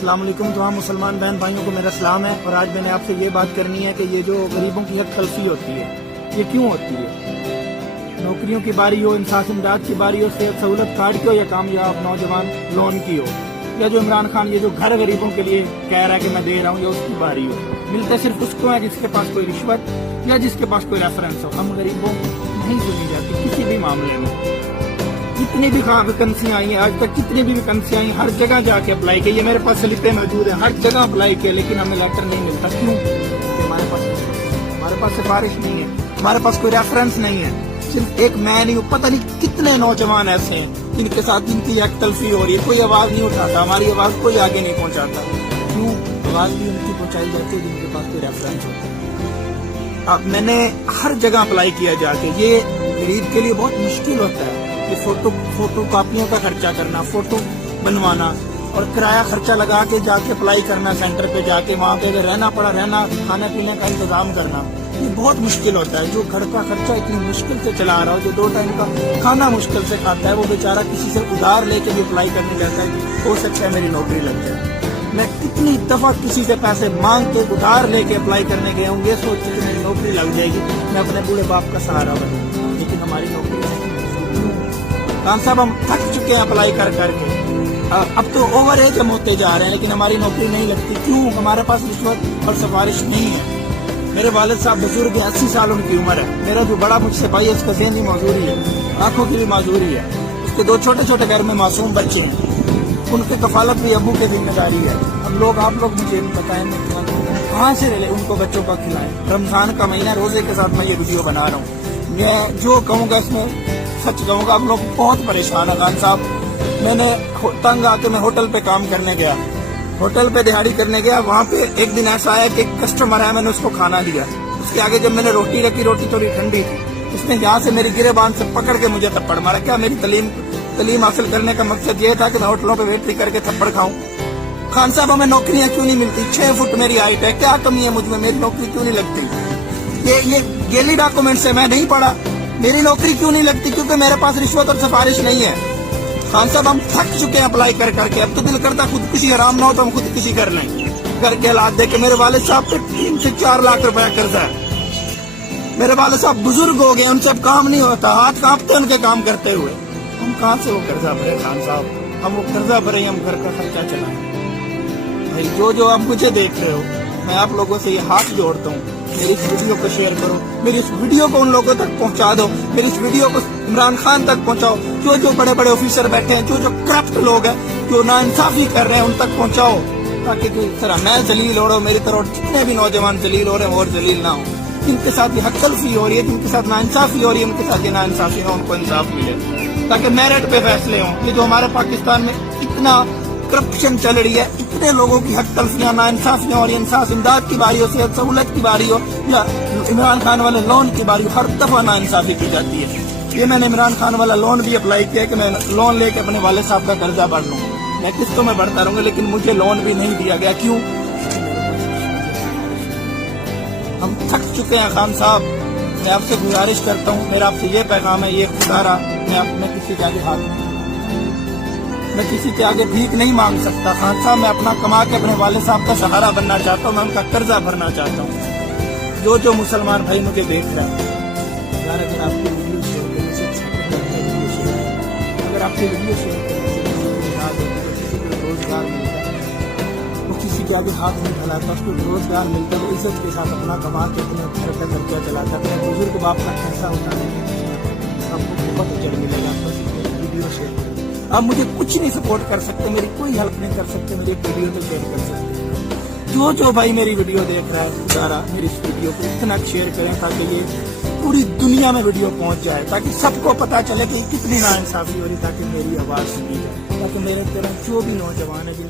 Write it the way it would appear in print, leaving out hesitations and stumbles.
السلام علیکم تمام مسلمان بہن بھائیوں کو میرا سلام ہے، اور آج میں نے آپ سے یہ بات کرنی ہے کہ یہ جو غریبوں کی حق تلفی ہوتی ہے یہ کیوں ہوتی ہے؟ نوکریوں کی باری ہو، انصاف امداد کی باری ہو، صحت سہولت کارڈ کی ہو، یا کامیاب نوجوان لون کی ہو، یا جو عمران خان یہ جو گھر غریبوں کے لیے کہہ رہا ہے کہ میں دے رہا ہوں، یا اس کی باری ہو، ملتے صرف اس کو ہے جس کے پاس کوئی رشوت یا جس کے پاس کوئی ریفرنس ہو۔ ہم غریبوں نہیں سنی جاتی کسی بھی معاملے میں۔ جتنی بھی ویکنسیاں آئی ہیں آج تک، کتنی بھی ویکنسیاں آئی، ہر جگہ جا کے اپلائی کی، یہ میرے پاس سلپیں موجود ہیں، ہر جگہ اپلائی کیا، لیکن ہمیں لیٹر نہیں ملتا۔ کیوں؟ ہمارے پاس سفارش نہیں ہے، ہمارے پاس کوئی ریفرنس نہیں ہے۔ صرف ایک میں نہیں ہوں، پتہ نہیں کتنے نوجوان ایسے ہیں جن کے ساتھ جن کی حق تلفی ہو رہی ہے، کوئی آواز نہیں اٹھاتا، ہماری آواز کوئی آگے نہیں پہنچاتا۔ کیوں؟ آواز بھی ان کی پہنچائی جاتی ہے جن کے پاس کوئی ریفرنس ہوتا ہے۔ اب میں نے ہر جگہ اپلائی کیا جا کے، یہ غریب کے لیے بہت مشکل ہوتا ہے کہ فوٹو کاپیوں کا خرچہ کرنا، فوٹو بنوانا، اور کرایہ خرچہ لگا کے جا کے اپلائی کرنا، سینٹر پہ جا کے وہاں پہ اگر رہنا پڑا رہنا، کھانے پینے کا انتظام کرنا، یہ بہت مشکل ہوتا ہے۔ جو گھر کا خرچہ اتنی مشکل سے چلا رہا ہو، جو 2 ٹائم کا کھانا مشکل سے کھاتا ہے، وہ بیچارہ کسی سے ادھار لے کے بھی اپلائی کرنے جاتا ہے، ہو سکتا ہے میری نوکری لگ جائے۔ میں کتنی دفعہ کسی سے پیسے مانگ کے ادھار لے کے اپلائی کرنے گیا ہوں، یہ سوچ کے میری نوکری لگ جائے گی، میں اپنے بوڑھے باپ کا سہارا بنوں، لیکن ہماری نوکری نہیں۔ خان صاحب ہم تھک چکے ہیں اپلائی کر کے، اب تو اوور ایج ہم ہوتے جا رہے ہیں، لیکن ہماری نوکری نہیں لگتی۔ کیوں؟ ہمارے پاس رشوت اور سفارش نہیں ہے۔ میرے والد صاحب بزرگ ہیں، 80 سال ان کی عمر ہے۔ میرا جو بڑا مجھ سے بھائی ہے، اس کا ذہنی معذوری ہے، آنکھوں کی بھی معذوری ہے، اس کے 2 چھوٹے چھوٹے گھر میں معصوم بچے ہیں، ان کی کفالت بھی ابو کی ذمہ داری ہے۔ اب آپ لوگ مجھے بتائیں کہاں سے ان کو بچوں کا کھلائیں؟ رمضان کا مہینہ، روزے کے ساتھ میں یہ ویڈیو بنا رہا ہوں۔ میں جو کہوں گا اس میں سچ کہوں گا۔ آپ لوگ بہت پریشان ہیں خان صاحب۔ میں نے تنگ آ کے میں ہوٹل پہ کام کرنے گیا، ہوٹل پہ دہاڑی کرنے گیا، وہاں پہ ایک دن ایسا آیا کہ ایک کسٹمر آیا، میں نے اس کو کھانا دیا، اس کے آگے جب میں نے روٹی رکھی، روٹی تھوڑی ٹھنڈی تھی، اس نے یہاں سے میری گرے باندھ سے پکڑ کے مجھے تھپڑ مارا۔ کیا میری تعلیم حاصل کرنے کا مقصد یہ تھا کہ میں ہوٹلوں پہ ویٹری کر کے تھپڑ کھاؤں؟ خان صاحب ہمیں نوکریاں کیوں نہیں ملتی؟ 6 فٹ میری ہائٹ ہے، کیا کمی ہے مجھ میں؟ میری نوکری کیوں نہیں لگتی؟ یہ گیلی ڈاکومنٹ سے میں نہیں پڑھا، میری نوکری کیوں نہیں لگتی؟ کیونکہ میرے پاس رشوت اور سفارش نہیں ہے۔ خان صاحب ہم تھک چکے ہیں اپلائی کر کے، اب تو دل کرتا خودکشی حرام نہ ہو تو ہم خودکشی کر لیں۔ گھر کے حالات دیکھ کے میرے والد صاحب پہ 3 سے 4 لاکھ روپے قرضہ ہے۔ میرے والد صاحب بزرگ ہو گئے، ان سے اب کام نہیں ہوتا، ہاتھ کانپتے ان کے کام کرتے ہوئے۔ ہم کہاں سے وہ قرضہ بھرے خان صاحب؟ ہم وہ قرضہ بھرے، ہم گھر کا خرچہ چلائیں۔ بھائی جو آپ مجھے دیکھ رہے ہو، میں آپ لوگوں سے یہ ہاتھ جوڑتا ہوں، میری اس ویڈیو کو شیئر کرو، میری اس ویڈیو کو ان لوگوں تک پہنچا دو، میری اس ویڈیو کو عمران خان تک پہنچاؤ، جو بڑے بڑے آفیسر بیٹھے ہیں، جو کرپٹ لوگ ہیں، جو ناانصافی کر رہے ہیں، ان تک پہنچاؤ، تاکہ کوئی طرح میں ذلیل ہو رہا ہوں، میری طرح جتنے بھی نوجوان ذلیل ہو رہے ہیں اور ذلیل نہ ہوں، جن کے ساتھ یہ حق تلفی ہو رہی ہے، جن کے ساتھ ناانصافی ہو رہی ہے، ان کے ساتھ یہ ناانصافی ہو، ان کو انصاف ملے، تاکہ میرٹ پہ فیصلے ہوں۔ یہ جو ہمارے پاکستان میں اتنا کرپشن چل رہی ہے، اتنے لوگوں کی حق تلفیاں، ناانصافیاں اور انصاف امداد کی باری ہو، صحت سہولت کی باری ہو، یا عمران خان والے لون کی باری ہو، ہر دفعہ ناانصافی کی جاتی ہے۔ یہ میں نے عمران خان والا لون بھی اپلائی کیا کہ میں لون لے کے اپنے والد صاحب کا قرضہ بھر لوں، میں قسطوں میں بڑھتا رہوں گا، لیکن مجھے لون بھی نہیں دیا گیا۔ کیوں؟ ہم تھک چکے ہیں خان صاحب۔ میں آپ سے گزارش کرتا ہوں، میرا آپ سے یہ پیغام ہے، یہ خدا رہا، میں کسی کے آگے ہاتھ نہیں، میں کسی کے آگے بھیک نہیں مانگ سکتا خان صاحب۔ میں اپنا کما کے اپنے والد صاحب کا سہارا بننا چاہتا ہوں، میں ان کا قرضہ بھرنا چاہتا ہوں۔ جو مسلمان بھائی مجھے دیکھ رہے ہیں، اگر آپ کی ویڈیو شیئر کرنے سے اگر آپ کی ویڈیو شیئر کرنے سے کسی کو روزگار ملتا ہے، وہ کسی کے آگے ہاتھ نہیں پھیلاتا، اس کو روزگار ملتا ہے، وہ عزت کے ساتھ اپنا کما کے اپنے گھر کا خرچہ چلاتا ہے، اپنے بزرگ باپ کا خرچہ اٹھانے آپ کو بہت اجر ملے گا۔ ویڈیو شیئر کریں، آپ مجھے کچھ نہیں سپورٹ کر سکتے، میری کوئی ہیلپ نہیں کر سکتے، میری ایک ویڈیو تو شیئر کر سکتے۔ جو بھائی میری ویڈیو دیکھ رہا ہے، ذرا میری اس ویڈیو کو اتنا شیئر کریں تاکہ یہ پوری دنیا میں ویڈیو پہنچ جائے، تاکہ سب کو پتا چلے کہ کتنی ناانصافی ہو رہی، تاکہ میری آواز سنی جائے، تاکہ میرے طرح جو بھی نوجوان ہیں جن